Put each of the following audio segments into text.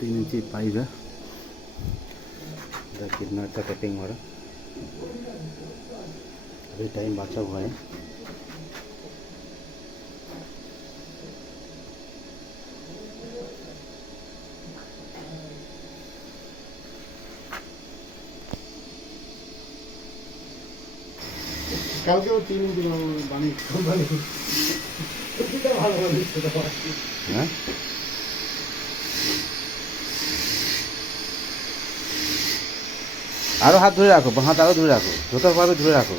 3 इंची पाइप है, कितना अच्छा कटिंग हो रहा है। अभी टाइम बचा हुआ है। কালকেও 3 ইঞ্চি বানিয়ে ভালো বানিয়েছে। হ্যাঁ, আরো হাত ধরে রাখো, হাত আরো ধরে রাখো, যতভাবে ধরে রাখো।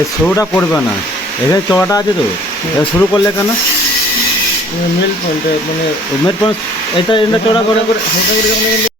এই শুরুটা করবে না, এখানে চড়াটা আছে তো, শুরু করলে কেন? মেল পয়েন্টে মানে মেট পয়েন্ট এটা চড়া করে হালকা করে